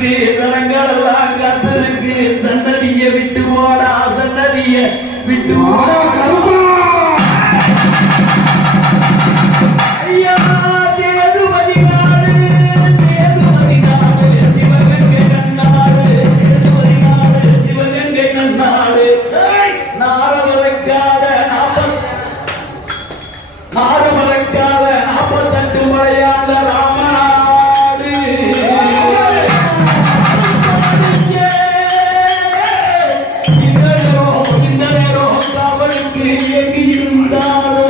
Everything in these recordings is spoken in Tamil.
காத்திருக்கு, தரங்கள் எல்லாம் காத்திருக்கு. சன்னதிய விட்டு போடா, சன்னதிய விட்டு போடா. ஐயா சேதுபதி நாடு, சேதுபதி நாடு, சிவகங்கை நன்னாடு, சேதுபதி நாடு, சிவகங்கை நன்னாடு. நாடு மறக்காத 48 மலையாள ராமநாடு. இந்த நேரம் காவலுக்கு எங்கு இருந்தாரோ,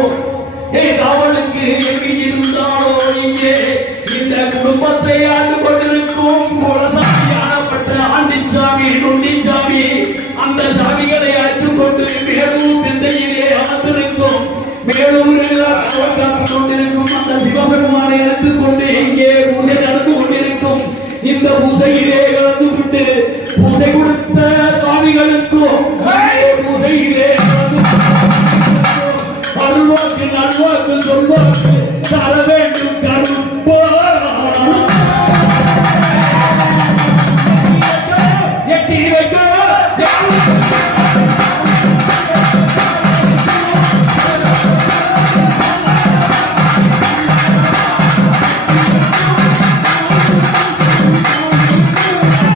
காவலுக்கு எங்கு இருந்தாரோ இங்கே இந்த குடும்பத்தை ஆண்டு கொண்டிருக்கும் குலசாமியானப்பட்ட ஆண்டிச்சாமி, நொண்டிச்சாமி, அந்த சாமிகளை அழைத்துக் கொண்டு மேலூர் விந்தையிலே அமர்ந்திருக்கும், மேலூரில் காத்து கொண்டிருக்கும் அந்த சிவபெருமானை அழைத்துக் கொண்டு இங்கே பூஜை நடந்து கொண்டிருக்கும். இந்த பூஜையிலே கலந்து கொண்டு பூஜை கொடுத்த சுவாமிகளுக்கும்